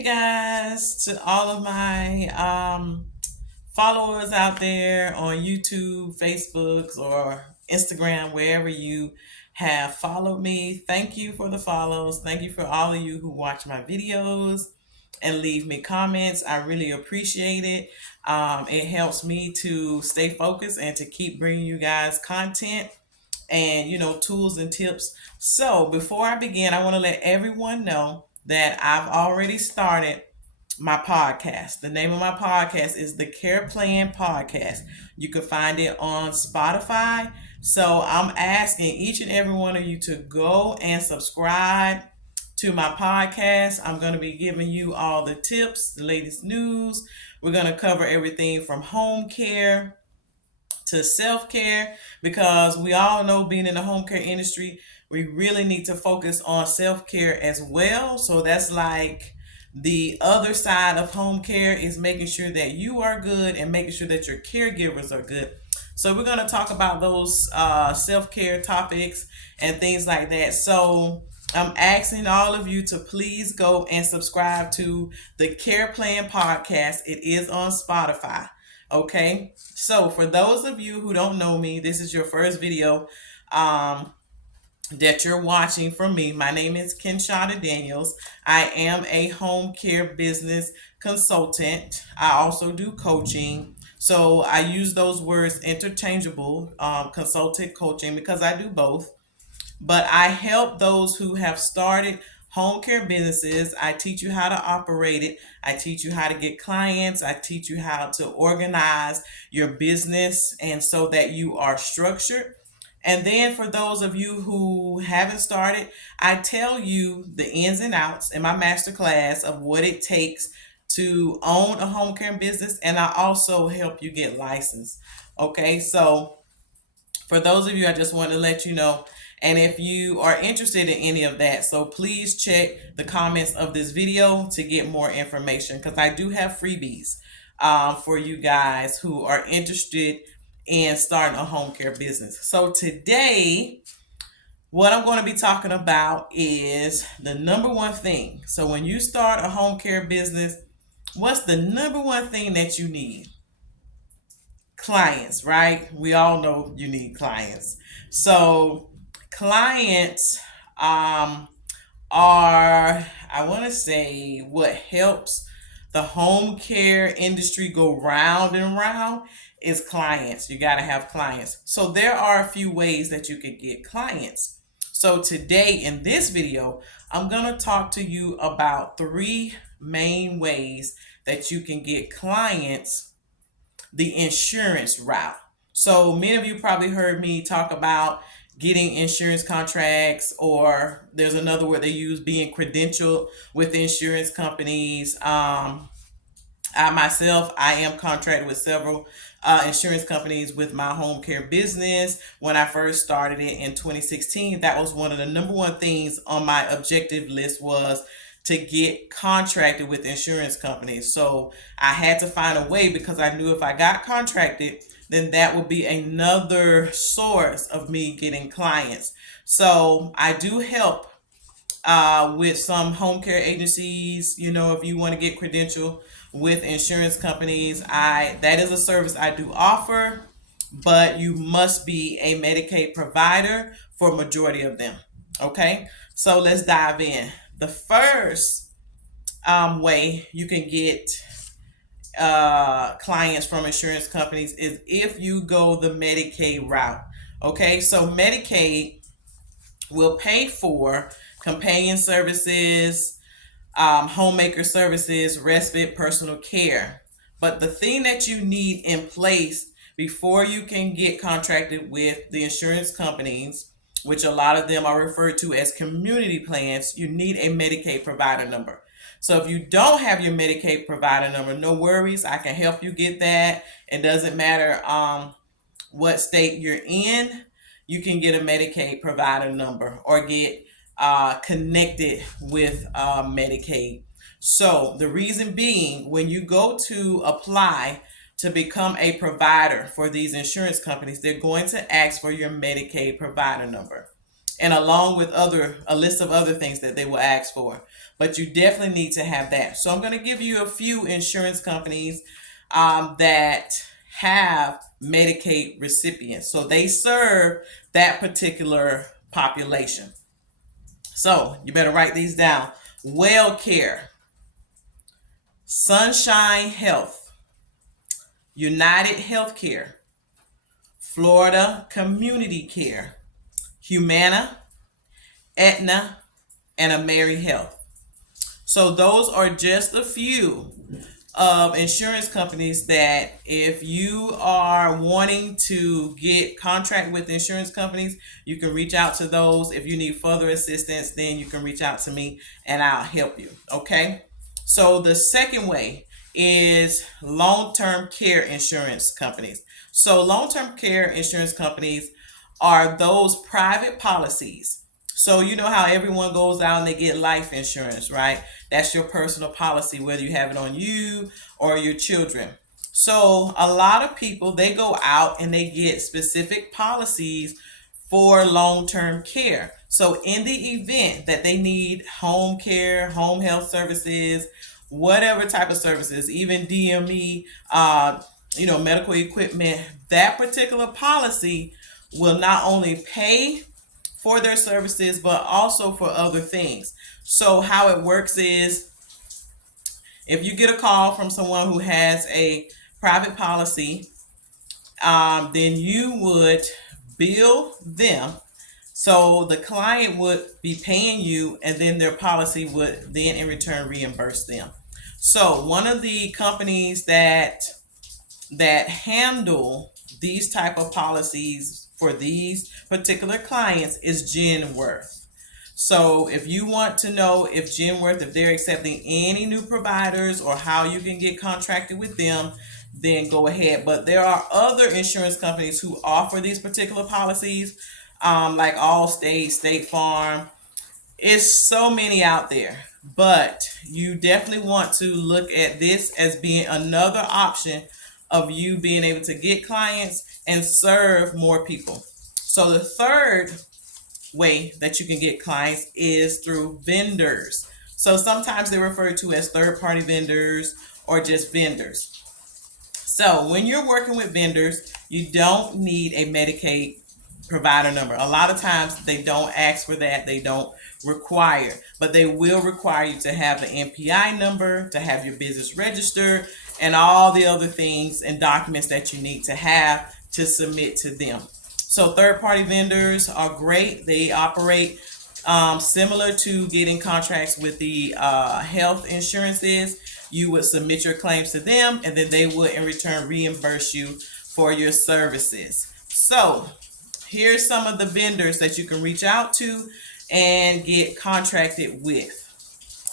Hey guys, to all of my followers out there on YouTube, Facebook, or Instagram, wherever you have followed me, thank you for the follows. Thank you for all of you who watch my videos and leave me comments. I really appreciate it. It helps me to stay focused and to keep bringing you guys content and tools and tips. So before I begin, I want to let everyone know that I've already started my podcast. The name of my podcast is the Care Plan Podcast. You can find it on Spotify. So I'm asking each and every one of you to go and subscribe to my podcast. I'm going to be giving you all the tips, the latest news. We're going to cover everything from home care to self-care, because we all know, being in the home care industry, we really need to focus on self-care as well. So that's like the other side of home care, is making sure that you are good and making sure that your caregivers are good. So we're going to talk about those self-care topics and things like that. So I'm asking all of you to please go and subscribe to the Care Plan Podcast. It is on Spotify. Okay, so for those of you who don't know me, this is your first video that you're watching from me. My name is Kenshada Daniels. I am a home care business consultant. I also do coaching. So I use those words interchangeable, consultant, coaching, because I do both. But I help those who have started home care businesses. I teach you how to operate it. I teach you how to get clients. I teach you how to organize your business, and so that you are structured. And then for those of you who haven't started, I tell you the ins and outs in my masterclass of what it takes to own a home care business, and I also help you get licensed. Okay, so for those of you, I just want to let you know. And if you are interested in any of that, so please check the comments of this video to get more information, because I do have freebies for you guys who are interested in starting a home care business. So today, what I'm going to be talking about is the number one thing. So when you start a home care business, what's the number one thing that you need? Clients, right? We all know you need clients. So clients are, I want to say, what helps the home care industry go round and round is clients. You got to have clients. So there are a few ways that you could get clients. So today in this video, I'm going to talk to you about three main ways that you can get clients the insurance route. So many of you probably heard me talk about getting insurance contracts, or there's another word they use, being credentialed with insurance companies. I am contracted with several insurance companies with my home care business. When I first started it in 2016, that was one of the number one things on my objective list, was to get contracted with insurance companies. So I had to find a way, because I knew if I got contracted, then that would be another source of me getting clients. So I do help with some home care agencies. If you want to get credentialed with insurance companies, that is a service I do offer, but you must be a Medicaid provider for a majority of them. Okay, so let's dive in. The first way you can get clients from insurance companies is if you go the Medicaid route. Okay, so Medicaid will pay for companion services, homemaker services, respite, personal care. But the thing that you need in place before you can get contracted with the insurance companies, which a lot of them are referred to as community plans, you need a Medicaid provider number. So if you don't have your Medicaid provider number, no worries, I can help you get that. It doesn't matter what state you're in, you can get a Medicaid provider number or get connected with Medicaid. So the reason being, when you go to apply to become a provider for these insurance companies, they're going to ask for your Medicaid provider number. and along with a list of other things that they will ask for. But you definitely need to have that. So I'm going to give you a few insurance companies that have Medicaid recipients. So they serve that particular population. So you better write these down. WellCare, Sunshine Health, United Healthcare, Florida Community Care, Humana, Aetna, and AmeriHealth. So those are just a few of insurance companies that if you are wanting to get contract with insurance companies, you can reach out to those. If you need further assistance, then you can reach out to me and I'll help you. Okay. So the second way is long-term care insurance companies. So long-term care insurance companies are those private policies. So you know how everyone goes out and they get life insurance, right? That's your personal policy, whether you have it on you or your children. So a lot of people, they go out and they get specific policies for long-term care. So in the event that they need home care, home health services, whatever type of services, even DME, medical equipment, that particular policy will not only pay for their services, but also for other things. So how it works is if you get a call from someone who has a private policy, then you would bill them. So the client would be paying you, and then their policy would then in return reimburse them. So one of the companies that handle these type of policies for these particular clients is Genworth. So if you want to know if Genworth, if they're accepting any new providers or how you can get contracted with them, then go ahead. But there are other insurance companies who offer these particular policies, like Allstate, State Farm. It's so many out there, but you definitely want to look at this as being another option of you being able to get clients and serve more people. So the third way that you can get clients is through vendors. So sometimes they're referred to as third-party vendors or just vendors. So when you're working with vendors, you don't need a Medicaid provider number. A lot of times they don't ask for that. They don't require, but they will require you to have an MPI number, to have your business registered, and all the other things and documents that you need to have to submit to them. So third-party vendors are great. They operate similar to getting contracts with the health insurances. You would submit your claims to them, and then they would in return reimburse you for your services. So here's some of the vendors that you can reach out to and get contracted with.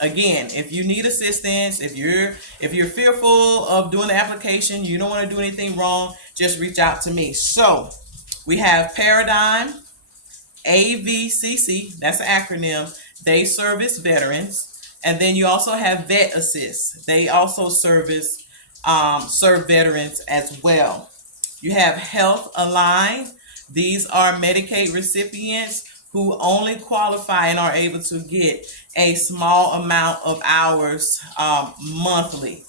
Again, if you need assistance, if you're fearful of doing the application, you don't want to do anything wrong, just reach out to me. So we have Paradigm, AVCC, that's an acronym. They service veterans. And then you also have Vet Assist. They also serve veterans as well. You have Health Align. These are Medicaid recipients who only qualify and are able to get a small amount of hours monthly.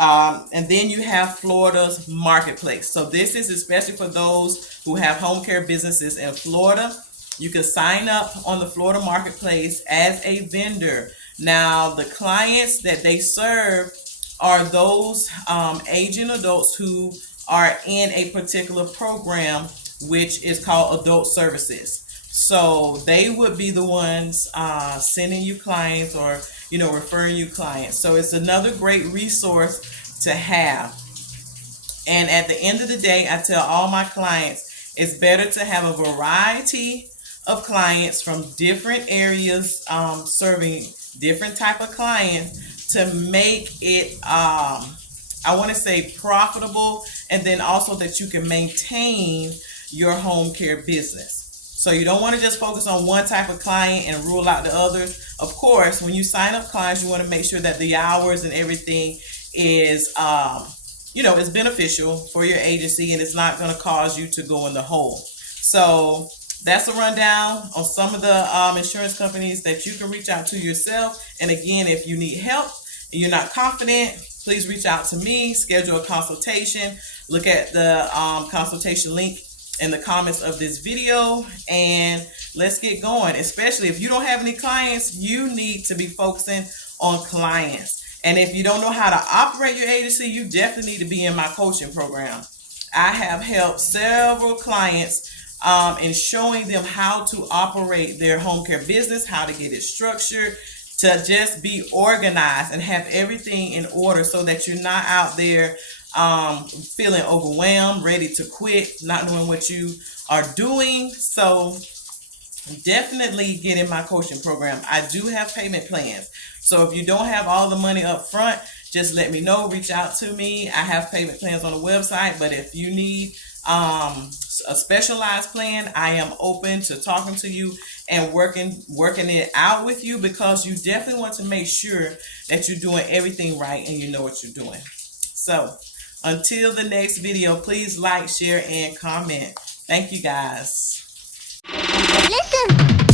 And then you have Florida's Marketplace. So this is especially for those who have home care businesses in Florida. You can sign up on the Florida Marketplace as a vendor. Now, the clients that they serve are those aging adults who are in a particular program, which is called Adult Services. So they would be the ones sending you clients or, referring you clients. So it's another great resource to have. And at the end of the day, I tell all my clients, it's better to have a variety of clients from different areas, serving different type of clients to make it, I want to say profitable, and then also that you can maintain your home care business. So you don't want to just focus on one type of client and rule out the others. Of course, when you sign up clients, you want to make sure that the hours and everything is, is beneficial for your agency and it's not going to cause you to go in the hole. So that's a rundown on some of the insurance companies that you can reach out to yourself. And again, if you need help and you're not confident, please reach out to me, schedule a consultation. Look at the consultation link in the comments of this video, and let's get going. Especially if you don't have any clients, you need to be focusing on clients. And if you don't know how to operate your agency, you definitely need to be in my coaching program. I have helped several clients in showing them how to operate their home care business, how to get it structured, to just be organized and have everything in order so that you're not out there feeling overwhelmed, ready to quit, not knowing what you are doing. So definitely get in my coaching program. I do have payment plans. So if you don't have all the money up front, just let me know, reach out to me. I have payment plans on the website, but if you need a specialized plan, I am open to talking to you and working it out with you, because you definitely want to make sure that you're doing everything right and you know what you're doing. So until the next video, please like, share, and comment. Thank you guys. Listen.